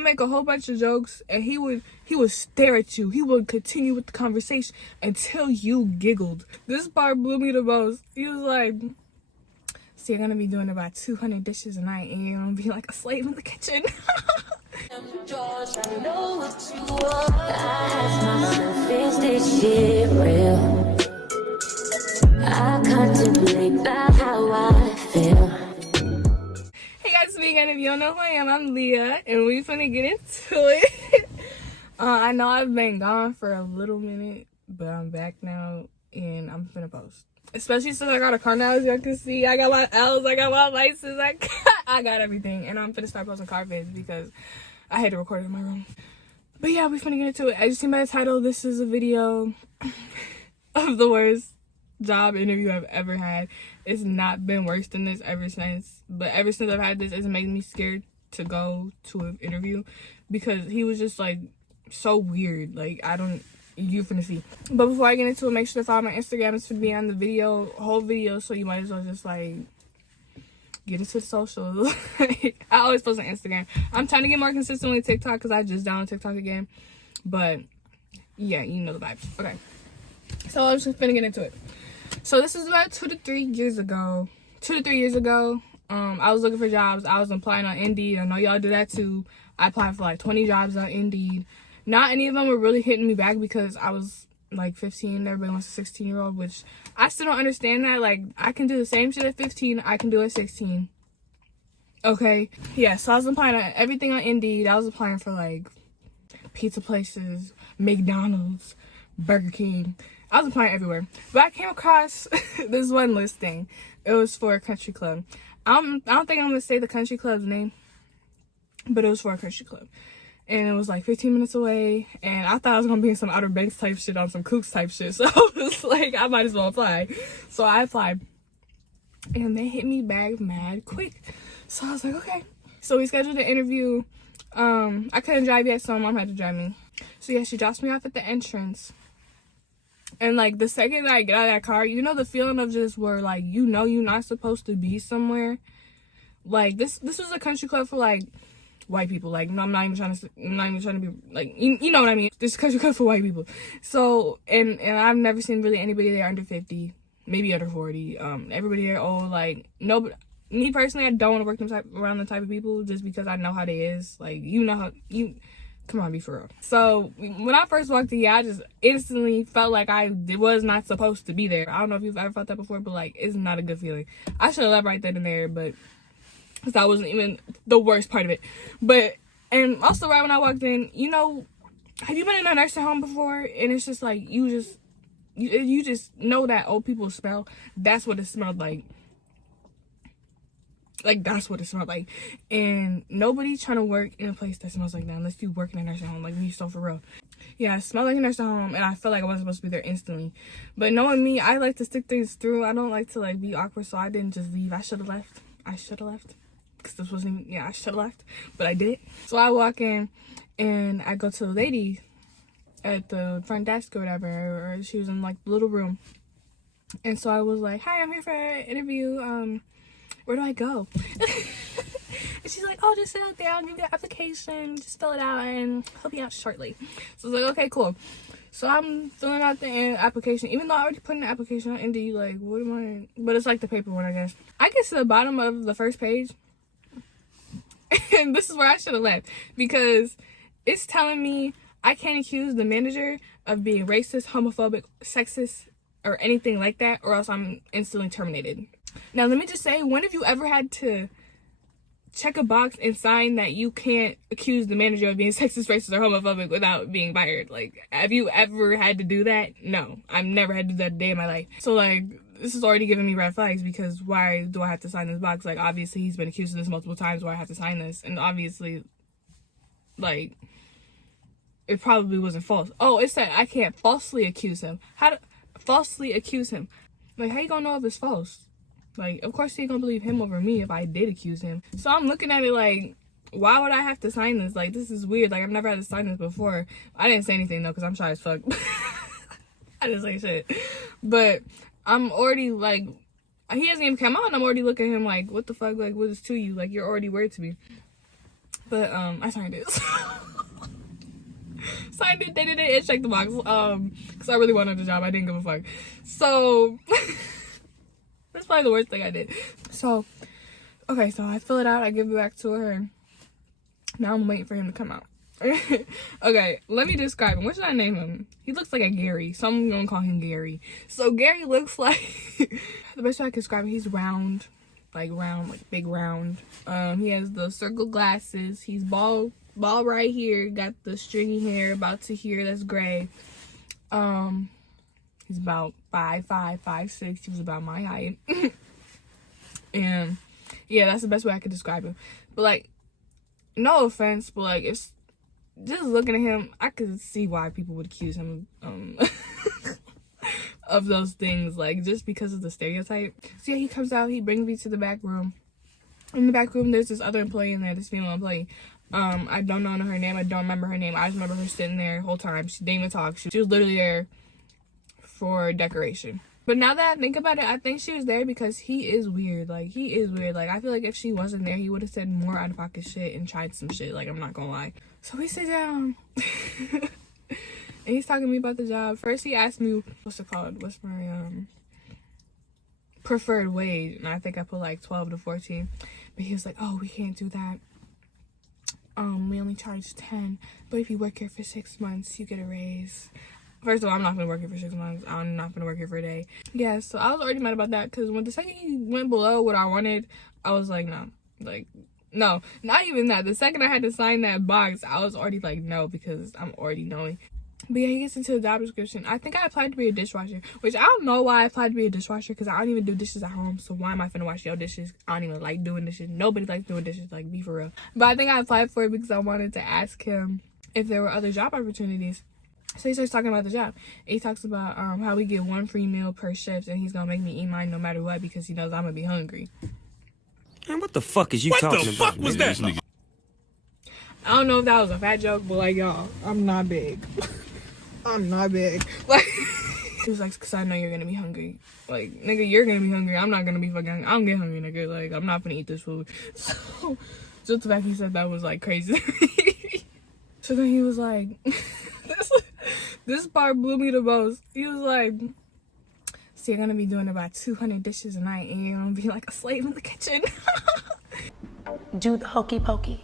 would make a whole bunch of jokes, and he would stare at you. He would continue with the conversation until you giggled. This part blew me the most. He was like, so you're gonna be doing about 200 dishes a night, and you're gonna be like a slave in the kitchen. I know what you want. I ask myself, is this shit real? I contemplate about how I feel. Hey guys, it's me again. If you don't know who I am, I'm Leah, and we finna get into it. I know I've been gone for a little minute, but I'm back now, and I'm finna post. Especially since I got a car now, as y'all can see. I got my L's, I got my license, I got everything, and I'm finna start posting car vids because I had to record it in my room. But yeah, we finna get into it. As you see by the title, this is a video of the worst job interview I've ever had. It's not been worse than this ever since. But ever since I've had this, it's made me scared to go to an interview because he was just like so weird. Like, you finna see. But before I get into it, make sure to follow my Instagram. It's gonna be on the whole video, so you might as well just like get into the socials. I always post on Instagram. I'm trying to get more consistent with TikTok because I just downloaded TikTok again. But yeah, you know the vibes. Okay, so I'm just gonna get into it. So this is about 2 to 3 years ago. 2 to 3 years ago, I was looking for jobs. I was applying on Indeed. I know y'all do that too. I applied for like 20 jobs on Indeed. Not any of them were really hitting me back because I was like 15. Everybody wants a 16-year-old, which I still don't understand that. Like, I can do the same shit at 15. I can do it at 16. Okay? Yeah, so I was applying on everything on Indeed. I was applying for like pizza places, McDonald's, Burger King. I was applying everywhere. But I came across this one listing. It was for a country club. I don't think I'm going to say the country club's name, but it was for a country club. And it was like 15 minutes away. And I thought I was going to be in some Outer Banks type shit, on some Kooks type shit. So I was like, I might as well apply. So I applied. And they hit me back mad quick. So I was like, okay. So we scheduled an interview. I couldn't drive yet, so my mom had to drive me. So yeah, she drops me off at the entrance. And like the second I get out of that car, you know the feeling of just where like, you know you're not supposed to be somewhere. Like this was a country club for like white people. Like, no, I'm not even trying to be like, you know what I mean. This country club for white people. So and I've never seen really anybody there under 50, maybe under 40. Everybody there old. Like, no, but me personally, I don't want to work around the type of people just because I know how they is. Like, you know how you. Come on, be for real. So when I first walked in, I just instantly felt like I was not supposed to be there. I don't know if you've ever felt that before, but like, it's not a good feeling. I should have left right then and there, but that wasn't even the worst part of it. But, and also right when I walked in, you know, have you been in a nursing home before? And it's just like, you just know that old people smell. That's what it smelled like. Like, that's what it smelled like. And nobody's trying to work in a place that smells like that unless you work in a nursing home, like me, so for real. Yeah, it smelled like a nursing home, and I felt like I wasn't supposed to be there instantly. But knowing me, I like to stick things through. I don't like to, like, be awkward, so I didn't just leave. I should have left. Because this wasn't even, I should have left. But I didn't. So I walk in, and I go to the lady at the front desk or whatever, or she was in, like, the little room. And so I was like, hi, I'm here for an interview. Where do I go? And she's like, oh, just sit out there, I'll give you the application, just fill it out and help you out shortly. So I was like, okay, cool. So I'm filling out the application, even though I already put in the application on Indeed. Like, what am I? But it's like the paper one, I guess. I get to the bottom of the first page, and this is where I should have left, because it's telling me I can't accuse the manager of being racist, homophobic, sexist, or anything like that, or else I'm instantly terminated. Now, let me just say, when have you ever had to check a box and sign that you can't accuse the manager of being sexist, racist, or homophobic without being fired? Like, have you ever had to do that? No, I've never had to do that a day in my life. So, like, this is already giving me red flags, because why do I have to sign this box? Like, obviously, he's been accused of this multiple times, why I have to sign this? And obviously, like, it probably wasn't false. Oh, it said I can't falsely accuse him. How to falsely accuse him? Like, how you gonna know if it's false? Like, of course, he ain't gonna believe him over me if I did accuse him. So I'm looking at it like, why would I have to sign this? Like, this is weird. Like, I've never had to sign this before. I didn't say anything, though, because I'm shy as fuck. I didn't say shit. But I'm already, like, he hasn't even come out, and I'm already looking at him like, what the fuck? Like, what is to you? Like, you're already weird to me. But I signed it. Signed it, dated it, and checked the box. Because I really wanted the job. I didn't give a fuck. So that's probably the worst thing I did. So okay, so I fill it out, I give it back to her. Now I'm waiting for him to come out. Okay, let me describe him. What should I name him? He looks like a Gary, so I'm gonna call him Gary. So Gary looks like the best way I can describe him, he's round, like big round. He has the circle glasses. He's bald right here. Got the stringy hair about to here. That's gray. He's about 5'5", 5'6". He was about my height. And yeah, that's the best way I could describe him. But like, no offense, but like, if just looking at him, I could see why people would accuse him of those things, like just because of the stereotype. So yeah, he comes out, he brings me to the back room. In the back room, there's this other employee in there, this female employee. I don't know her name, I don't remember her name. I just remember her sitting there the whole time. She didn't even talk. She was literally there for decoration. But now that I think about it, I think she was there because he is weird. Like, he is weird. Like, I feel like if she wasn't there, he would have said more out-of-pocket shit and tried some shit. Like, I'm not gonna lie. So we sit down. And he's talking to me about the job. First, he asked me, what's it called? What's my, preferred wage? And I think I put, like, 12 to 14. But he was like, oh, we can't do that. We only charge 10. But if you work here for 6 months, you get a raise. First of all, I'm not gonna work here for 6 months. I'm not gonna work here for a day. Yeah, so I was already mad about that because when the second he went below what I wanted, I was like, no. Like, no, not even that. The second I had to sign that box, I was already like, no, because I'm already knowing. But yeah, he gets into the job description. I think I applied to be a dishwasher, which I don't know why I applied to be a dishwasher because I don't even do dishes at home. So why am I finna wash your dishes? I don't even like doing dishes. Nobody likes doing dishes, like, be for real. But I think I applied for it because I wanted to ask him if there were other job opportunities. So he starts talking about the job. He talks about how we get 1 free meal per shift, and he's gonna make me eat mine no matter what because he knows I'm gonna be hungry. Man, what the fuck is you talking about? What the fuck was that? I don't know if that was a fat joke, but like, y'all, I'm not big. I'm not big. Like, he was like, because I know you're gonna be hungry. Like, nigga, you're gonna be hungry. I'm not gonna be fucking hungry. I don't get hungry, nigga. Like, I'm not gonna eat this food. So, just the fact he said that was like crazy. So then he was like, this part blew me the most. He was like, so you're gonna be doing about 200 dishes a night and you're gonna be like a slave in the kitchen. Do the hokey pokey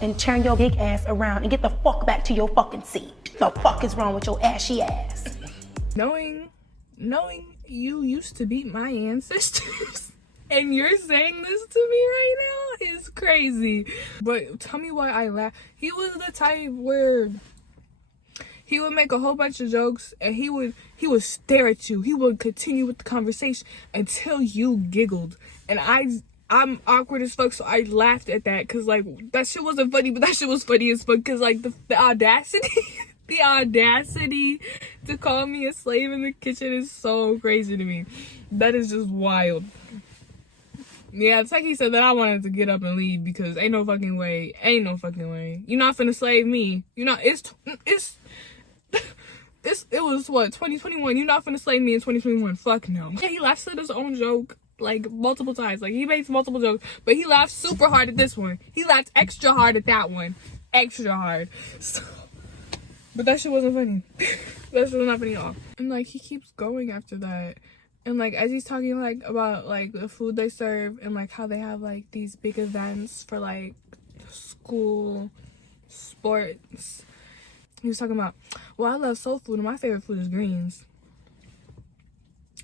and turn your big ass around and get the fuck back to your fucking seat. The fuck is wrong with your ashy ass? Knowing you used to beat my ancestors and you're saying this to me right now is crazy. But tell me why I laugh. He was the type where he would make a whole bunch of jokes and he would stare at you. He would continue with the conversation until you giggled. And I'm awkward as fuck, so I laughed at that because, like, that shit wasn't funny, but that shit was funny as fuck because, like, the audacity, the audacity to call me a slave in the kitchen is so crazy to me. That is just wild. Yeah, it's like he said that I wanted to get up and leave because ain't no fucking way. You're not finna slave me. You're not, it was what, 2021? You're not finna slave me in 2021. Fuck no. Yeah, he laughs at his own joke like multiple times. Like, he makes multiple jokes, but he laughed super hard at this one. He laughed extra hard at that one. Extra hard. So, but that shit wasn't funny. That shit was not funny at all. And like, he keeps going after that. And like, as he's talking like about like the food they serve and like how they have like these big events for like school sports, he was talking about, well, I love soul food and my favorite food is greens.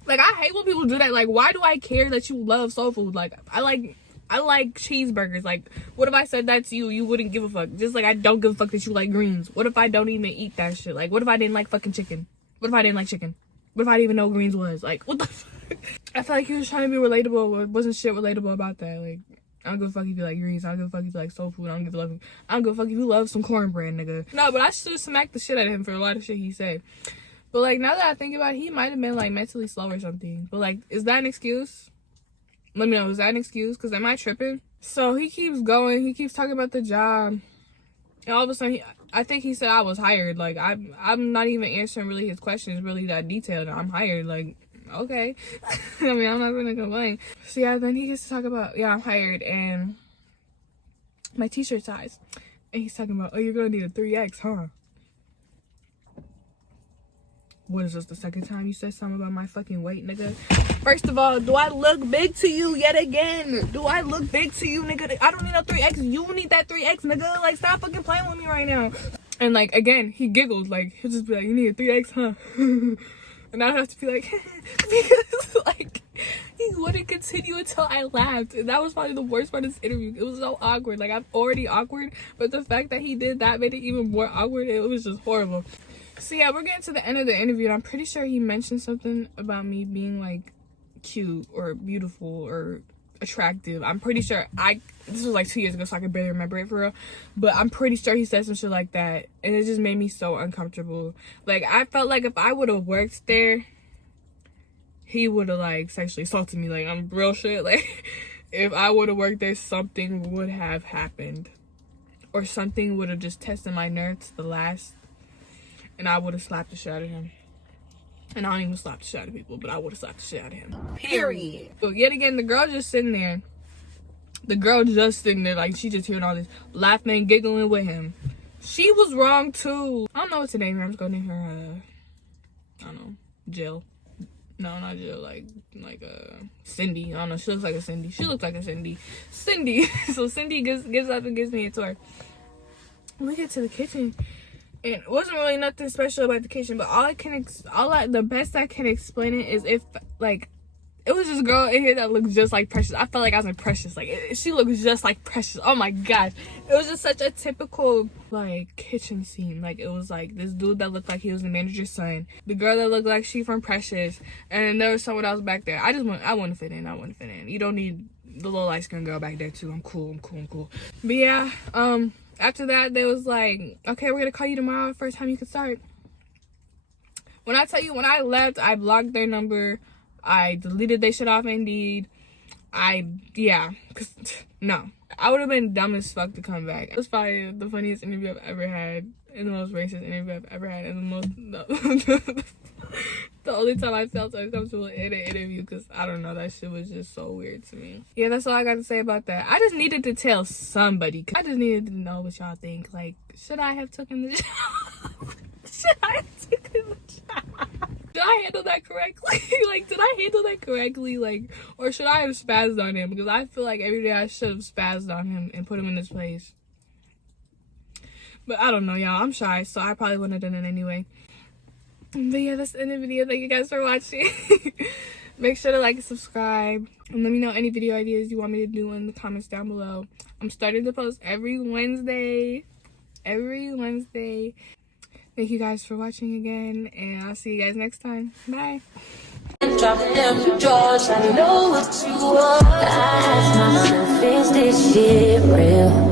Like, I hate when people do that. Like, why do I care that you love soul food? Like, I like cheeseburgers. Like, what if I said that to you? You wouldn't give a fuck. Just like I don't give a fuck that you like greens. What if I don't even eat that shit? Like, what if I didn't like fucking chicken? What if I didn't like chicken? What if I didn't even know what greens was? Like, what the fuck? I feel like he was trying to be relatable, but wasn't shit relatable about that. Like, I don't give a fuck if you like greens. I don't give a fuck if you like soul food. I don't give a fuck if you love some cornbread, nigga. No, but I should have smacked the shit out of him for a lot of shit he said. But like, now that I think about it, he might have been like mentally slow or something. But like, is that an excuse? Let me know, is that an excuse? Because am I tripping? So he keeps going. He keeps talking about the job. And all of a sudden, I think he said I was hired. Like, I'm not even answering really his questions really that detailed. I'm hired. Like, okay. I mean, I'm not going to complain. So yeah, then he gets to talk about, yeah, I'm hired. And my t-shirt size. And he's talking about, oh, you're gonna need a 3X, huh? What is this, the second time you said something about my fucking weight, nigga? First of all, do I look big to you yet again? Do I look big to you, nigga? I don't need no 3X. You need that 3X, nigga. Like, stop fucking playing with me right now. And, like, again, he giggled. Like, he'll just be like, you need a 3X, huh? And I'd have to be like, because, like, he wouldn't continue until I laughed. And that was probably the worst part of this interview. It was so awkward. Like, I'm already awkward. But the fact that he did that made it even more awkward. It was just horrible. So yeah, we're getting to the end of the interview, and I'm pretty sure he mentioned something about me being like cute or beautiful or attractive. I'm pretty sure this was like 2 years ago, so I can barely remember it for real, but I'm pretty sure he said some shit like that, and it just made me so uncomfortable. Like, I felt like if I would have worked there, he would have like sexually assaulted me. Like, I'm real shit. Like, if I would have worked there, something would have happened, or something would have just tested my nerve to the last. And I would have slapped the shit out of him. And I don't even slap the shit out of people, but I would have slapped the shit out of him. Period. So yet again, the girl just sitting there. The girl just sitting there, like, she just hearing all this laughing and giggling with him. She was wrong too. I don't know what to name her. I'm just gonna name her, I don't know, Jill. No, not Jill. Like Cindy. I don't know. She looks like a Cindy. She looks like a Cindy. Cindy. So Cindy gives up and gives me a tour. We get to the kitchen. And it wasn't really nothing special about the kitchen, but the best I can explain it is if, like, it was this girl in here that looked just like Precious. I felt like I was like Precious. Like, she looked just like Precious. Oh my gosh. It was just such a typical, like, kitchen scene. Like, it was like this dude that looked like he was the manager's son. The girl that looked like she from Precious. And there was someone else back there. I want to fit in. I want to fit in. You don't need the little light skinned girl back there too. I'm cool. But yeah, after that, they was like, okay, we're gonna call you tomorrow, first time you can start. When I tell you, when I left, I blocked their number. I deleted their shit off Indeed. No. I would have been dumb as fuck to come back. It was probably the funniest interview I've ever had, and the most racist interview I've ever had, and the only time I felt uncomfortable in an interview, because I don't know, that shit was just so weird to me. Yeah, that's all I got to say about that. I just needed to tell somebody. I just needed to know what y'all think. Like, should I have taken the job? Should I have taken the job? Did I handle that correctly? Like, did I handle that correctly? Like, or should I have spazzed on him? Because I feel like every day I should have spazzed on him and put him in his place. But I don't know, y'all. I'm shy, so I probably wouldn't have done it anyway. But yeah, that's the end of the video. Thank you guys for watching. Make sure to like and subscribe, and let me know any video ideas you want me to do in the comments down below. I'm starting to post every Wednesday. Thank you guys for watching again, and I'll see you guys next time. Bye. Drop them George, I know what you want. I ask myself, is this shit real?